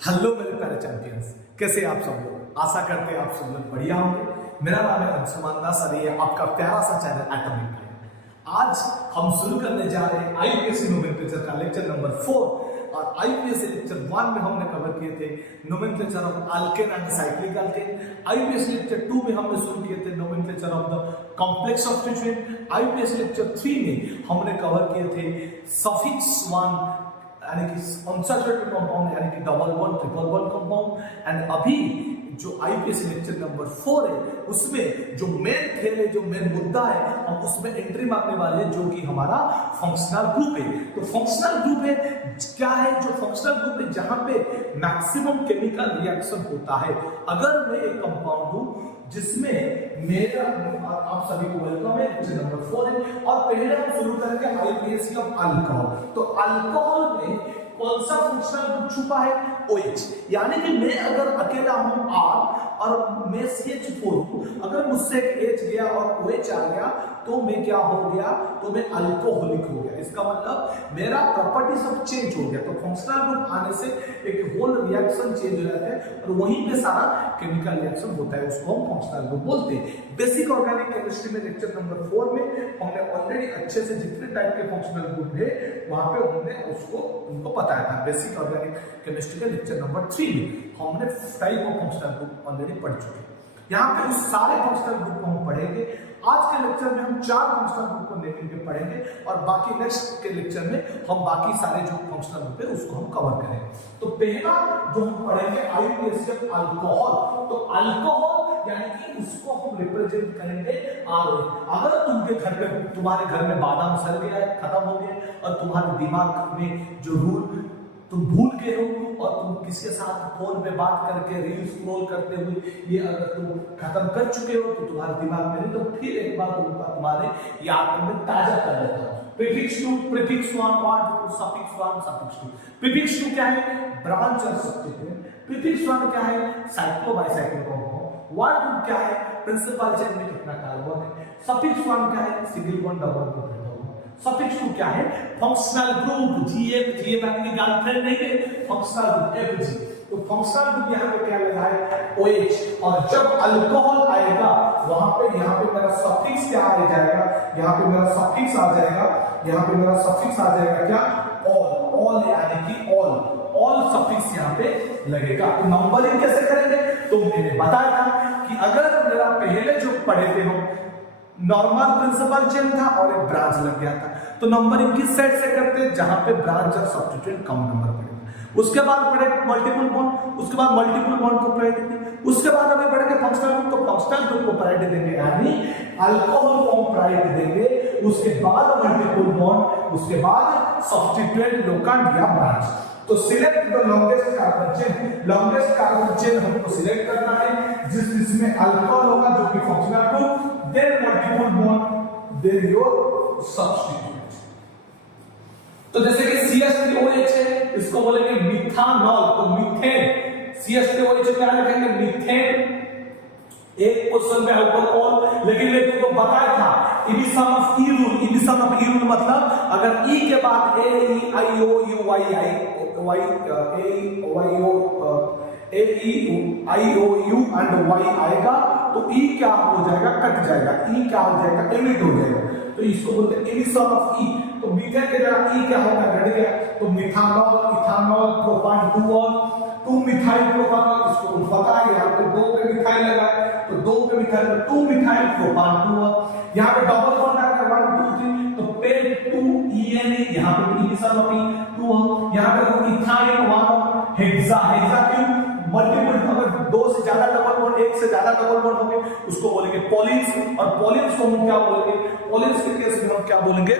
Hello मेरे प्यारे champions, कैसे आप सब लोग। आशा करते हैं आप सब लोग बढ़िया होंगे। मेरा नाम है अंशुमान दास और ये आपका प्यारा सा चैनल एटॉमिक टाइम। आज हम शुरू करने जा रहे हैं आईपीएससी नोमेनक्लेचर का लेक्चर नंबर 4। और आईपीएससी लेक्चर 1 में हमने कवर किए थे nomenclature of alkane and cyclic alkane. IPSC lecture 2 में हमने शुरू किए थे nomenclature of the complex substituent. IPSC lecture 3 में हमने कवर किए थे सफिक्स 1 यानी कि अनसैचुरेटेड कंपाउंड यानी कि double bond triple bond compound. And अभी जो आईपीएससी लेक्चर नंबर 4 है उसमें जो मेन खेल है, जो मेन मुद्दा है, हम उसमें एंट्री मारने वाले हैं जो कि हमारा फंक्शनल ग्रुप है। तो फंक्शनल ग्रुप है क्या है? जो फंक्शनल ग्रुप है जहां पे मैक्सिमम केमिकल रिएक्शन होता है। अगर मैं एक कंपाउंड हूं जिसमें मेरा, आप सभी को वेलकम है, लेक्चर नंबर 4 है और पहले हम शुरू करेंगे आईपीएससी ऑफ अल्कोहल। तो अल्कोहल में कौन सा फंक्शनल ग्रुप छुपा है? OH। यानी कि मैं अगर अकेला हूं R और मैं CH4 हूं, अगर मुझसे एक H गया और OH आ गया तो मैं क्या हो गया? तो मैं अल्कोहलिक हो गया। इसका मतलब मेरा प्रॉपर्टी सब चेंज हो गया। तो फंक्शनल ग्रुप आने से एक होल रिएक्शन चेंज हो जाता है और वहीं पे सारा केमिकल रिएक्शन होता है, उसको हम फंक्शनल ग्रुप बोलते हैं। बेसिक ऑर्गेनिक केमिस्ट्री में लेक्चर नंबर 4 में हमने ऑलरेडी अच्छे से जितने टाइप के फंक्शनल ग्रुप है वहां पे हमने उनको बताया था। बेसिक ऑर्गेनिक केमिस्ट्री के लेक्चर नंबर 3 में हमने type of functional group already पढ़ चुके हैं। यहाँ पे उस सारे फंक्शनल ग्रुप को हम पढ़ेंगे। आज के लेक्चर में हम 4 फंक्शनल ग्रुप को लेकर पढ़ेंगे और बाकी नेक्स्ट के लेक्चर में हम बाकी सारे जो फंक्शनल ग्रुप है उसको हम कवर करेंगे। तो पहला जो हम पढ़ेंगे आईपीएससी ऑफ अल्कोहल। तो अल्कोहल यानी कि उसको हम रिप्रेजेंट करेंगे आर। अगर तुम्हारे घर में बादाम सड़ गया है, खत्म हो गया और तुम्हारे दिमाग में जो रूल तुम भूल गए हो और तुम किसी के साथ फोन पे बात करके रील स्क्रॉल करते हुए ये अगर तुम खत्म कर चुके हो तो तुम्हारे दिमाग में नहीं, तो फिर एक बार तुम्हारे याद में ताजा कर देता हूं। Prefix 2, prefix 1, suffix 1, suffix 2। Prefix 2 क्या है? ब्रांच और सब्स्टिट्यूएंट। प्रीफिक्स 1 क्या है? Cyclo bicyclic compound. 1 क्या है? प्रिंसिपल चेन में कितना कार्बन है। सफिक्स 1 क्या है? Single bond double bond. Suffix 2 क्या है? Functional group. जीएफ अपनी गर्लफ्रेंड नहीं है, फंक्शनल ग्रुप FG। तो फंक्शनल ग्रुप यहाँ पे क्या लगा है? OH। और जब अल्कोहल आएगा वहां पे यहाँ पे मेरा सफिक्स क्या आ जाएगा? यहाँ पे मेरा सफिक्स आ जाएगा, यहाँ पे मेरा सफिक्स आ जाएगा क्या? ऑल यानी कि ऑल सफिक्स यहाँ पे लगेगा। तो नंबरिंग कैसे करेंगे? तो मैंने बताया था कि अगर मेरा पहले जो पढ़े थे हम नॉर्मल प्रिंसिपल चेन था और एक ब्रांच लग गया था, तो नंबरिंग किस सेट से करते हैं? जहां पे ब्रांच और सब्स्टिट्यूएंट कम नंबर पड़ेगा। उसके बाद पढ़े मल्टीपल बॉन्ड, उसके बाद मल्टीपल बॉन्ड को प्रायोरिटी देंगे। उसके बाद हमें पढ़ेंगे फंक्शनल ग्रुप, तो फंक्शनल ग्रुप को प्रायोरिटी देंगे यानी अल्कोहल को हम प्रायोरिटी देंगे। उसके बाद मल्टीपल बॉन्ड, उसके बाद सब्स्टिट्यूएंट, लोकेंट या ब्रांच। तो select the longest carbon chain. Longest carbon chain हमको सिलेक्ट करना है जिसमें अल्कोहल होगा जो कि functional group, then multiple bond, then your substituent। तो जैसे कि CH3OH है, इसको बोलेंगे मिथानॉल। तो मीथेन, CH3OH क्या लिखेंगे? मीथेन। एक क्वेश्चन में अल्कोहल, लेकिन मैं तुमको बताया था addition of E rule. Addition of E rule मतलब अगर ई के बाद A E I O U Y I Y A E I O U and Y आएगा तो ई क्या हो जाएगा? कट जाएगा। ई क्या हो जाएगा? एमिट हो जाएगा। तो इसको बोलते हैं एडिशन ऑफ ई। तो मीथेन के जगह ई क्या होगा? घट गया। तो मिथानॉल, इथानॉल, प्रोपान 2 मिथाइल प्रोपानॉल। इसको पता है यहाँ पे 2 पे मिथाइल लगा है तो 2 पे मिथाइल, 2 मिथाइल प्रोपान 2। यहाँ पे डबल बॉन्ड आ गया 1 2 3 तो पेन 2 ENA, यहाँ पे एडिशन ऑफ ई 2। यहाँ पे इथाइल 1 हेक्सा क्यों? मल्टीपल, अगर 2 से ज्यादा डबल बॉन्ड, 1 से ज्यादा डबल बॉन्ड होंगे उसको बोलेंगे पॉलिन्स। और पॉलिन्स को हम क्या बोलेंगे? पॉलिन्स के केस में हम क्या बोलेंगे?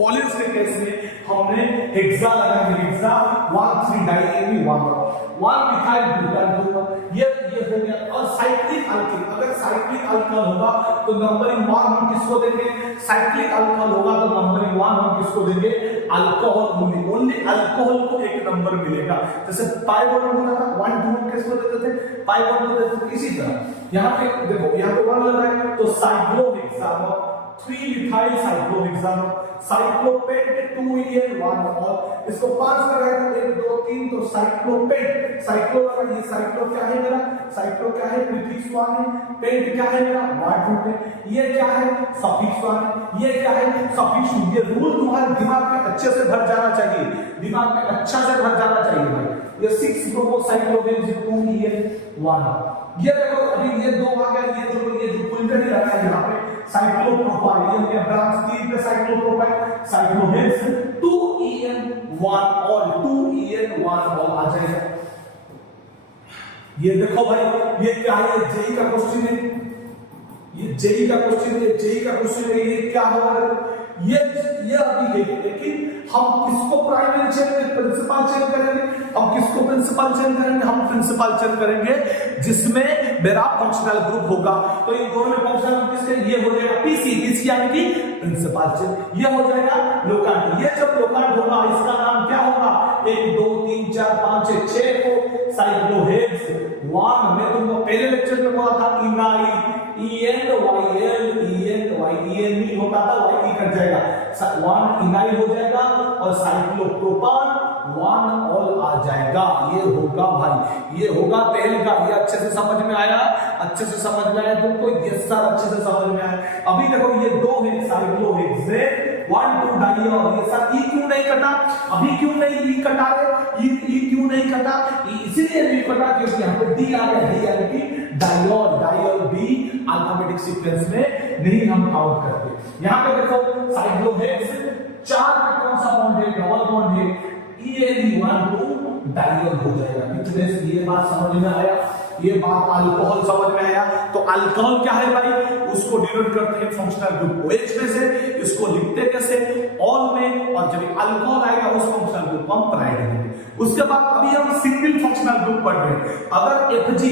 पॉलिन्स के केस में हमने हेक्सा लगाएंगे। हेक्सा 1,3 डाइएमी 1 मिथाइल ब्यूटान 2। ये हो गया। और साइक्लिक अल्कीन, अगर साइक्लिक अल्कोहल होगा तो नंबरिंग 1 हम किसको देंगे? साइक्लिक अल्कोहल होगा तो नंबरिंग 1 हम किसको देंगे? अल्कोहल। ओनली अल्कोहल को एक नंबर मिलेगा। जैसे पाई बॉन्ड होता था 1 2 किसको देते थे? पाई बॉन्ड को देते थे। इसी तरह यहाँ पे देखो, यहाँ पे 1 लगा है तो साइक्लोहेक्सानॉल, 3 मिथाइल साइक्लोहेक्सानॉल, साइक्लोपेंट 2 EN 1 और इसको 5 लगाए तो 1 2 3 तो तो साइक्लोपेंट, साइक्लो लगा, ये साइक्लो क्या है मेरा, साइक्लो क्या है, प्रीफिक्स वन है, पेंट क्या है मेरा, वर्ड रूट है, ये क्या है, सफिक्स वन है, ये क्या है, सफिक्स टू। ये रूल तुम्हारे दिमाग में अच्छे से भर जाना चाहिए, दिमाग में अच्छा से भर जाना चाहिए भाई। ये 6 प्रोपोसाइक्लोवेन्स 2En1। ये देखो अभी ये 2 आ गया, ये जो पुंजरी लगा है यहाँ पे साइक्लोप्रोपाइल, ये हो गया ब्रांच 3 पे cyclopropyl, cyclohex 2En1 ol, 2En1 ol आ जाएगा। ये देखो भाई ये क्या है, जेई का क्वेश्चन है, ये जेई का क्वेश्चन है, जेई का क्वेश्चन है, ये क्या होगा, ये अभी है, लेकिन हम किसको प्राइमरी चेन में प्रिंसिपल चेन करेंगे, हम किसको प्रिंसिपल चेन करेंगे, हम प्रिंसिपल चेन करेंगे जिसमें मेरा फंक्शनल ग्रुप होगा। तो इन दोनों में फंक्शनल ग्रुप किसके, ये हो जाएगा पीसी, पीसी यानी कि प्रिंसिपल चेन, ये हो जाएगा लोकांड। ये जब लोकांड होगा इसका नाम क्या होगा, 1 2 3 4 5 6 को साइक्लोहेक्स 1 में तुमको पहले लेक्चर में बोला था इनाइल, ENYL नहीं होता था, YE कट जाएगा, 1 इनाइल हो जाएगा और साइक्लोप्रोपान 1 ऑल आ जाएगा। ये होगा भाई, ये होगा तेल का। ये अच्छे से समझ में आया, अच्छे से समझ में आया तुमको, ये सर अच्छे से समझ में आया। अभी देखो ये 2 है साइक्लोहेक्सेन 1 2 डाइऑल, ये सर ई क्यों नहीं कटा, अभी क्यों नहीं ई कटा रे, ई क्यों नहीं कटा, इसीलिए नहीं कटा क्योंकि यहाँ पे डी आ गया, डी यानी कि डाइऑल, डाइऑल बी अल्फाबेटिक सीक्वेंस में नहीं हम काउंट करते। यहाँ पे देखो साइक्लोहेक्स 4 पे कौन सा बॉन्ड है, डबल बॉन्ड है, EN1 2 डाइऑल हो जाएगा। कितने से ये बात समझ में आया, ये बात अल्कोहल समझ में आया। तो अल्कोहल क्या है भाई, उसको डिनोट करते हैं फंक्शनल ग्रुप OH में से, इसको लिखते कैसे, ऑल में, और जब अल्कोहल आएगा उस फंक्शनल ग्रुप को हम प्राइड देंगे। उसके बाद अभी हम सिंगल फंक्शनल ग्रुप पढ़ रहे हैं। अगर FG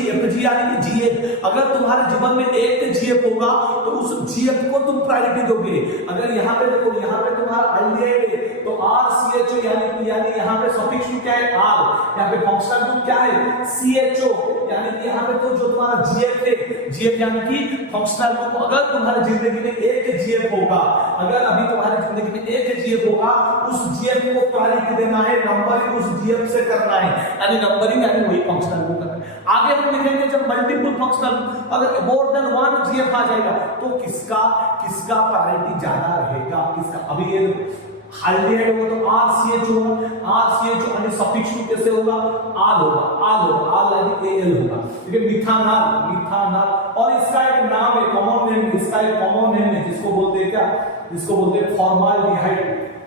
यानी कि GF, अगर तुम्हारे जीवन में एक GF होगा तो उस GF को तुम प्रायोरिटी दोगे। अगर यहाँ पे देखो, यहाँ पे तुम्हारा अल्डिहाइड है तो RCHO यानी यहाँ पे सफिक्स क्या है, R, यहाँ पे फंक्शनल ग्रुप क्या है, CHO, यानी कि यहाँ पे तो जो तुम्हारा GF है, GF यानी कि फंक्शनल ग्रुप। अगर तुम्हारी जिंदगी में एक GF होगा, अगर अभी तुम्हारी जिंदगी में एक GF होगा, उस GF को प्रायोरिटी देना है, नंबरिंग उस GF से करना है, यानी नंबरिंग यानी वही फंक्शनल ग्रुप करना है। आगे हम लिखेंगे जब मल्टीपल फंक्शनल, अगर मोर देन 1 GF आ जाएगा तो किसका प्रायोरिटी ज्यादा रहेगा, किसका। अभी ये हाइड्रेट होगा तो RCH होगा, RCH यानी सफिक्स टू कैसे होगा, आल होगा, आल यानी AL होगा, ठीक है। मिथानल, और इसका एक नाम है, कॉमन नेम, इसका एक कॉमन नेम है जिसको बोलते हैं क्या, जिसको बोलते हैं फॉर्माल्डिहाइड,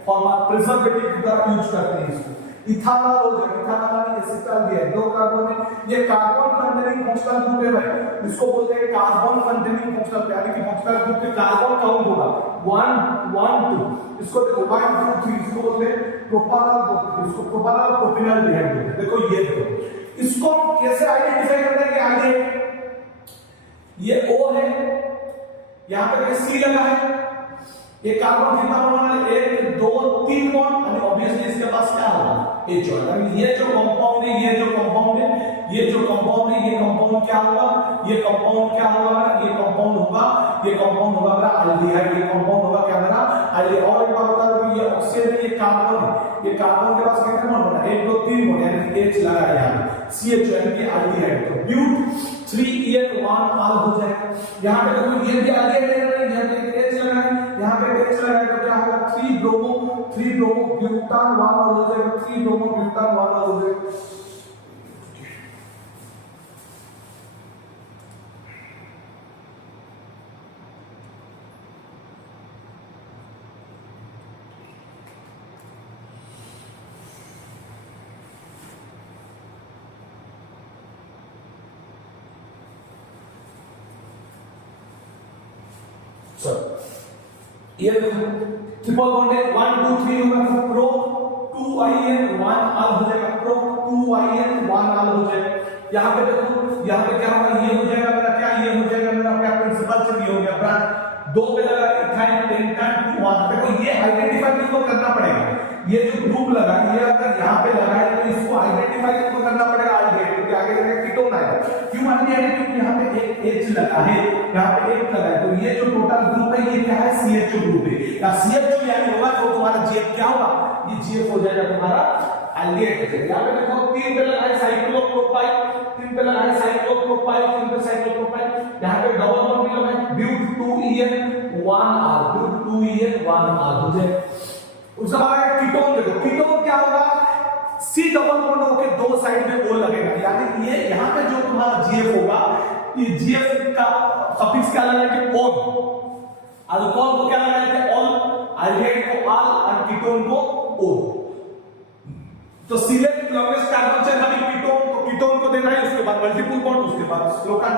प्रिजर्वेटिव की तरह यूज करते हैं इसको। इथानॉल हो जाएगा, इथानॉल यानी एसिटाइल दिया है, 2 कार्बन है, ये कार्बन कंटेनिंग फंक्शनल ग्रुप है भाई, इसको बोलते हैं कार्बन कंटेनिंग फंक्शनल, यानी कि फंक्शनल ग्रुप के कार्बन काउंट होगा 1 1 2, इसको देखो 1 2 3, इसको बोलते हैं प्रोपानॉल, बोलते हैं इसको प्रोपानॉल प्रोपिनॉल्डिहाइड बोलते हैं। देखो ये देखो इसको कैसे आइडेंटिफाई करना है कि आगे ये O है, यहां पे C लगा है, ये कार्बन कितना बॉन्ड है, 1 2 3 बॉन्ड, और ऑब्वियसली इसके पास क्या होगा, H होगा। ये जो कंपाउंड है, ये जो कंपाउंड है, ये जो कंपाउंड है, ये कंपाउंड क्या होगा, ये कंपाउंड क्या होगा, ये कंपाउंड होगा, ये कंपाउंड होगा मेरा अल्डिहाइड, ये कंपाउंड होगा क्या मेरा अल्डिहाइड। और एक बात बता दूं, ये ऑक्सीजन है, ये कार्बन है, ये कार्बन के पास कितने बॉन्ड होगा, 1 2 3 बॉन्ड, यानी H लगा है यहां पे, CH यानी कि अल्डिहाइड। तो ब्यूट 3En1 आल हो जाएगा। यहां पे देखो ये भी अल्डिहाइड है, यहां पे H लगा है, यहां पे H लगा है तो क्या होगा, 3 ब्रोमो ब्यूटान 1 हो जाएगा, 3 ब्रोमो ब्यूटान 1 हो जाएगा। ये ट्रिपल बॉन्ड है, 1 2 3 होगा तो प्रो 2In1 आल हो जाएगा, प्रो 2In1 आल हो जाएगा। यहाँ पे देखो, यहाँ पे क्या होगा, ये हो जाएगा मेरा क्या, ये हो जाएगा मेरा क्या, प्रिंसिपल से ये हो गया ब्रांच 2 पे लगा इथाइल पेंटान 2 1। देखो ये आइडेंटिफाई किसको करना पड़ेगा, ये जो ग्रुप लगा, ये अगर यहाँ पे लगा है तो इसको आइडेंटिफाई किसको करना पड़ेगा, अल्डिहाइड, क्योंकि आगे जाके कीटोन आएगा। क्यों अल्डिहाइड, क्योंकि यहाँ पे एक H लगा है, यहाँ पे एक लगा है, तो ये जो टोटल ग्रुप है ये क्या है, CHO ग्रुप है। या CHO यानी होगा तो तुम्हारा GF क्या होगा, ये GF हो जाएगा तुम्हारा एल्डिहाइड है। यहाँ पे देखो 3 पे लगा है साइक्लोप्रोपाइल, 3 पे लगा है साइक्लोप्रोपाइल, 3 पे साइक्लोप्रोपाइल, यहाँ पे डबल बॉन्ड भी लगा है, ब्यूट 2En 1R, ब्यूट 2En 1R हो जाए। उसके बाद कीटोन देखो, कीटोन क्या होगा, C डबल बॉन्ड होके दो साइड में O लगेगा, यानी ये यहाँ पे जो तुम्हारा GF होगा, ये GF का सफिक्स क्या लगाया कि ऑन, अल्कोहल को क्या लगाया थे ऑन, एल्डिहाइड को आल और कीटोन को ओ। तो सिलेक्ट लॉन्गेस्ट कार्बन चेन हमें कीटोन, तो कीटोन को देना है, उसके बाद मल्टीपल बॉन्ड, उसके बाद स्लोकान।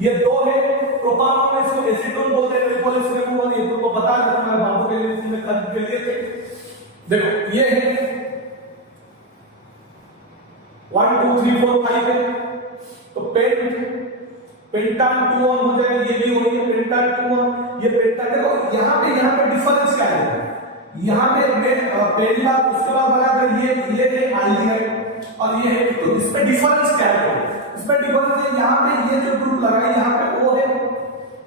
ये दो है, प्रोपानोन में इसको एसीटोन बोलते हैं, ट्रिपल एस रिमूवर, ये तुमको बता रहा था मैं बाबू के लिए, तुमने कल के लिए थे। देखो ये है 1 2 3 4 5 है, तो पेंटान 2 ऑन हो जाएगा, ये भी हो गई पेंटान 2 ऑन, ये पेंटान। देखो यहाँ पे डिफरेंस क्या है, यहाँ पे पहला, उसके बाद बना था ये है एल्डिहाइड और ये है कीटोन, इसमें डिफरेंस क्या है, इसमें डिफरेंस है यहाँ पे ये जो ग्रुप लगा है यहाँ पे O है,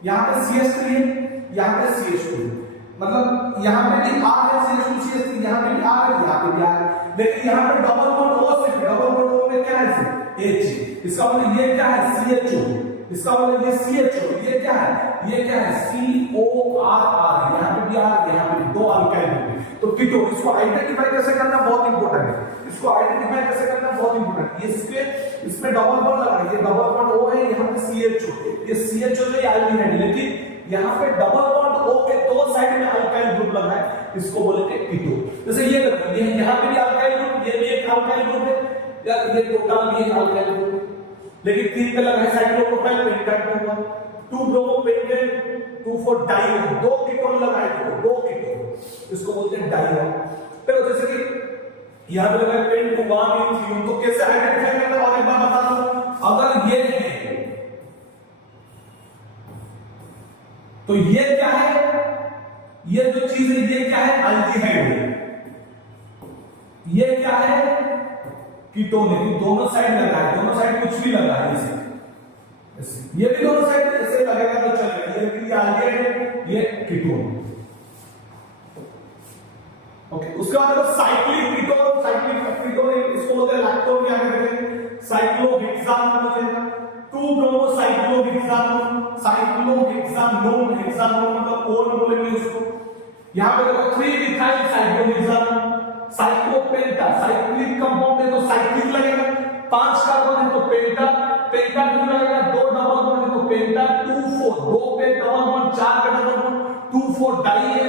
यहाँ पे CH3 है, यहाँ पे CH2 है, मतलब यहाँ पे भी R है, CH2 CH3, यहाँ पे भी R है, यहाँ पे भी R है, लेकिन यहाँ पे डबल बॉन्ड O से, डबल बॉन्ड O में क्या है H, इसका मतलब ये क्या है CHO, इसका मतलब ये CHO, ये क्या है CORR, यहाँ पे भी R, यहाँ पे भी दो अल्काइल होंगे। तो कीटोन, इसको आइडेंटिफाई कैसे करना बहुत इंपॉर्टेंट है, इसको आइडेंटिफाई कैसे करना बहुत इंपॉर्टेंट है। ये इसमें डबल बॉन्ड लगा है, ये डबल बॉन्ड O है, यहाँ पे CHO, ये CHO जो एल्डिहाइड है, लेकिन यहाँ पे डबल बॉन्ड O के दो साइड में अल्काइल ग्रुप लगा है, इसको बोलते हैं कीटोन। जैसे ये देखो, ये यहाँ पे भी अल्काइल ग्रुप, ये भी एक अल्काइल ग्रुप है, या ये टोटल भी एक अल्काइल ग्रुप है, लेकिन 3 पे लगा है साइक्लोप्रोपाइल, पेंटान 2 ब्रोमोपेंटेन 2 4 डाइओ, दो कीटोन लगा है, दो कीटोन, इसको बोलते हैं डाइओ। फिर जैसे कि यहाँ पे लगा है पेंट 1 तो कैसे आइडेंटिफाई करना, और एक बार बता दो, अगर ये है तो ये क्या है, ये जो चीज है ये क्या है, एल्डिहाइड है, ये क्या है कीटोन है, दोनों साइड लगा है, दोनों साइड कुछ भी लगा है, ऐसे ये भी दोनों साइड ऐसे लगेगा तो चलेगा, ये एल्डिहाइड है, ये कीटोन। ओके, उसके बाद देखो साइक्लिक कीटोन, इसको बोलते हैं लैक्टोन, क्या कहते हैं साइक्लोहेक्सानोन हो जाएगा, 2 ब्रोमोसाइक्लोहेक्सानोन, साइक्लोहेक्सानोन, हेक्सानोन मतलब ओन बोलेंगे उसको। यहाँ पे देखो 3 methyl cyclohexanone, cyclopenta, cyclic compound है तो साइक्लिक लगेगा, 5 कार्बन है तो पेंटा, पेंटा क्यों लगेगा, 2 डबल बॉन्ड है तो पेंटा, 2 4, 2 पे डबल बॉन्ड, 4 पे डबल बॉन्ड, 2 4 डाई है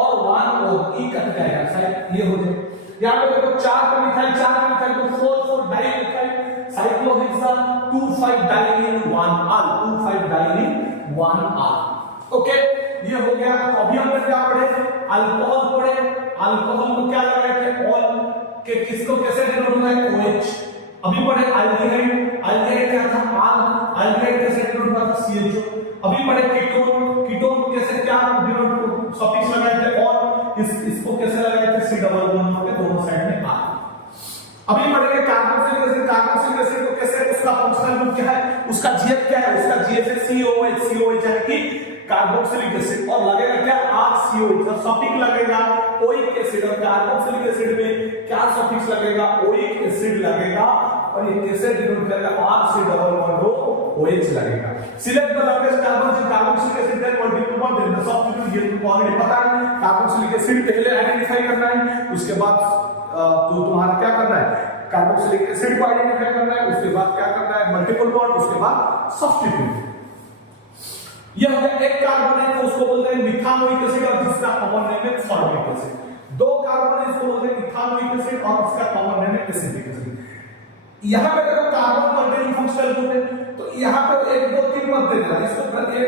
और 1 और ई कट जाएगा, शायद ये हो जाए। यहाँ पे देखो 4 पे मिथाइल, 4 पे मिथाइल तो 4 4 dimethyl, cyclohexane 2 5 diene 1R, 2 5 diene 1R। Okay, ये हो गया। अभी हमने क्या पढ़े, अल्कोहल पढ़े, अल्कोहल को क्या लगाए थे ऑल के, किसको कैसे डिनोट होता है OH। अभी पढ़े एल्डिहाइड, एल्डिहाइड क्या था आल, एल्डिहाइड कैसे डिनोट होता था CHO। अभी पढ़े कीटोन, कीटोन कैसे क्या डिनोट सफिक्स लगाए थे ऑल, इसको कैसे लगाए थे C डबल बॉन्ड के दोनों साइड में आल। अभी पढ़ेंगे कार्बोक्सिलिक एसिड, कार्बोक्सिलिक एसिड को कैसे, उसका फंक्शनल ग्रुप क्या है, उसका GF क्या है, उसका GF है COH, COH है कि कार्बोक्सिलिक एसिड, और लगेगा क्या RCOH, और सफिक्स लगेगा ओइक एसिड, और कार्बोक्सिलिक एसिड में क्या सफिक्स लगेगा, ओइक एसिड लगेगा, और ये कैसे डिनोट करेगा, RC डबल बॉन्ड OH लगेगा। Select the longest carbon, carboxylic acid then multiple bond then the substitute, ये तुमको ऑलरेडी पता है। कार्बोक्सिलिक एसिड पहले आइडेंटिफाई करना है, उसके बाद तो तुम्हारा क्या करना है, कार्बोक्सिलिक एसिड को आइडेंटिफाई करना है, उसके बाद क्या करना है मल्टीपल बॉन्ड, उसके बाद सब्स्टिट्यूट। यह हो गया एक कार्बन है तो उसको बोलते हैं मिथानोइक एसिड, और जिसका कॉमन नेम है फॉर्मिक एसिड। दो कार्बन है इसको बोलते हैं इथानोइक एसिड, और इसका कॉमन नेम है एसिटिक एसिड। यहां पे देखो कार्बन कंटेनिंग फंक्शनल ग्रुप है, तो यहां पे 1 2 3 मत देना, इसको ये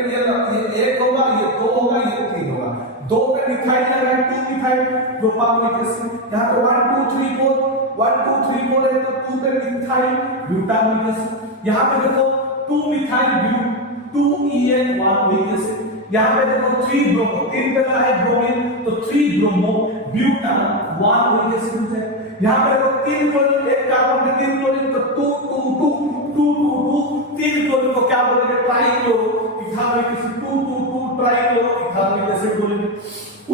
1 होगा, ये 2 होगा, ये 3 होगा। 2 पे मिथाइल लगा है, 2 मिथाइल प्रोपानोइक एसिड। यहां पे 1 2 3 4 1 2 3 4 है तो 2 पे मिथाइल ब्यूटानोइक एसिड। यहां पे देखो 2 मिथाइल 2En 1 एसिड। यहां पे देखो 3 ब्रोमो, 3 पे लगा है ब्रोमीन तो 3 ब्रोमो ब्यूटान 1 एसिड हो जाए। यहां पे देखो 3 क्लोरीन, एक कार्बन में 3 क्लोरीन तो 2 2 2 2 2 2 3 क्लोरीन को क्या बोलेंगे, trichloro ethanoic acid, 2 2 2 trichloro ethanoic acid बोलेंगे।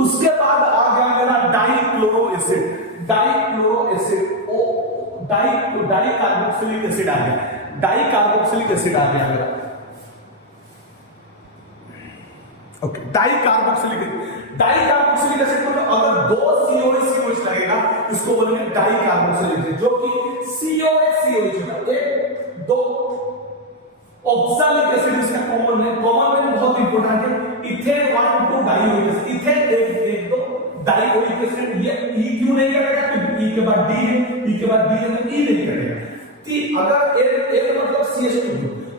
उसके बाद आ गया मेरा डाइक्लोरो एसिड। डाइक्लोरो एसिड ओ डाई कार्बोक्सिलिक एसिड आ गया, डाई कार्बोक्सिलिक एसिड आ गया मेरा। ओके, डाई कार्बोक्सिलिक एसिड मतलब अगर दो COH लगेगा इसको बोलेंगे डाई कार्बोक्सिलिक एसिड, जो कि COH होगा। एक दो ऑक्सैलिक एसिड इसका कॉमन है, बहुत इंपॉर्टेंट है। इथेन 1 2 डाइओइक एसिड, इथेन एक दो डाइओइक एसिड, ये E क्यों नहीं करेगा? क्योंकि E के बाद D है, E के बाद D है तो E नहीं करेगा। अगर एक मतलब CH2,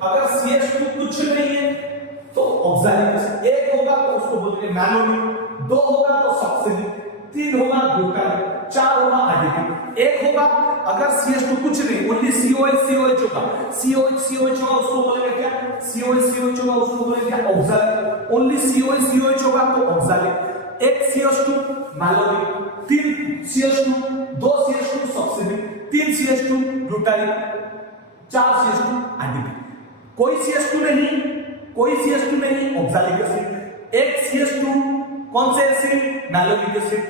अगर CH2 कुछ नहीं है तो ऑक्सैलिक एसिड, एक होगा तो उसको बोलते हैं मैलोनिक, दो होगा तो सक्सिनिक, तीन होगा ग्लूटामिक, चार होगा एडिपिक। एक होगा अगर CH2 कुछ नहीं, ओनली COH होगा, COH होगा उसको बोलेंगे क्या? COH होगा उसको बोलेंगे क्या? ऑक्सैलिक। ओनली COH होगा तो ऑक्सैलिक। एक CH2 मैलोनिक, तीन CH2, दो CH2 सक्सिनिक, तीन CH2 ग्लूटामिक, चार CH2 एडिपिक। कोई CH2 नहीं ऑक्सैलिक एसिड, एक CH2 कौन से एसिड? मैलोनिक एसिड,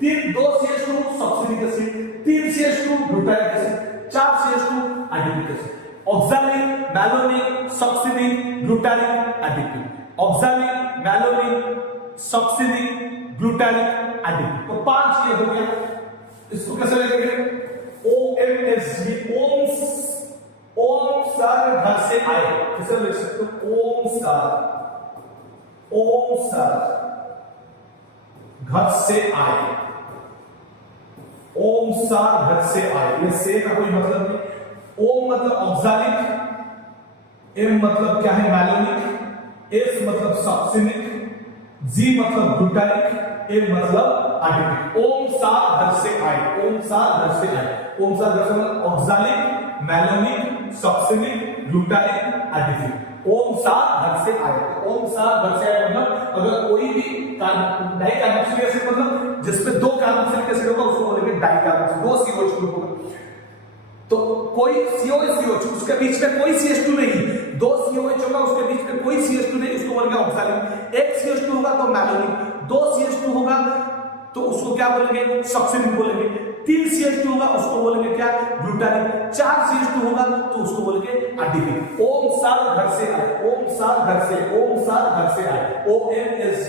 तीन दो CH2 सक्सिनिक एसिड, तीन CH2 ग्लूटामिक एसिड, चार CH2 adipic acid. Oxalic, malonic, succinic, glutamic, adipic. Oxalic, malonic, succinic, glutamic, adipic. तो पांच ये हो गया। इसको कैसे लिखेंगे? OMSG, ओम सर घर से आए, कैसे लिख सकते हो? ओम सर घर से आए, ओम सर घर से आए। ये से का कोई मतलब नहीं। ओम मतलब ऑक्सैलिक, एम मतलब क्या है? मैलोनिक, एस मतलब सक्सिनिक, जी मतलब ग्लूटामिक, एम मतलब एडिपिक। ओम सर घर से आए, ओम सर घर से आए, ओम सर घर से मतलब oxalic, malonic, succinic, glutamic, adipic. ओम सात घर से आए, ओम सात घर से आए मतलब अगर कोई भी डाई कार्बोक्सिलिक एसिड मतलब जिसमें दो कार्बोक्सिलिक एसिड होगा उसको बोलेंगे डाई कार्बोक्सिलिक, दो COH ग्रुप होगा। तो कोई COH उसके बीच में कोई CH2 नहीं, दो COH होगा उसके बीच में कोई CH2 नहीं, उसको बोलेंगे ऑक्सैलिक। एक CH2 होगा तो मैलोनिक, दो CH2 होगा तो उसको क्या बोलेंगे? सक्सिनिक बोलेंगे। तीन CH2 होगा उसको बोलेंगे क्या? ग्लूटामिक। चार CH2 होगा तो उसको बोलेंगे एडिपिक। ओम सात घर से आए, ओम सात घर से, ओम सात घर से आए, OMSG,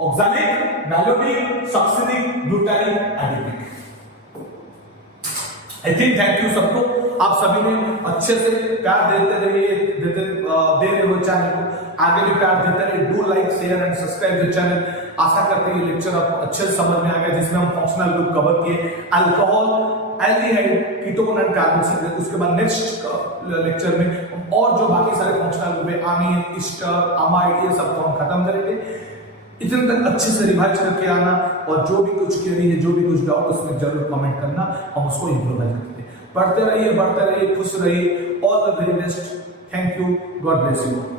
oxalic, malonic, succinic, glutamic, adipic. I think thank you सबको, आप सभी ने अच्छे से प्यार देते रहिए, दे रहे हो चैनल को, आगे भी प्यार देते रहिए। Do like, share and subscribe the channel. आशा करते हैं ये लेक्चर आपको अच्छे से समझ में आ गया, जिसमें हम फंक्शनल ग्रुप कवर किए, alcohol, aldehyde, ketone and carboxyl. उसके बाद नेक्स्ट लेक्चर में और जो बाकी सारे फंक्शनल ग्रुप है, अमीन, ईस्टर, अमाइड, ये सब को हम खत्म करेंगे। इतने तक अच्छे से रिवाइज करके आना, और जो भी कुछ क्वेरी है, जो भी कुछ डाउट, उसमें जरूर कमेंट करना, हम उसको इम्प्रोवाइज करते हैं। बढ़ते रहिए, खुश रहिए। All the very best. Thank you, God bless you.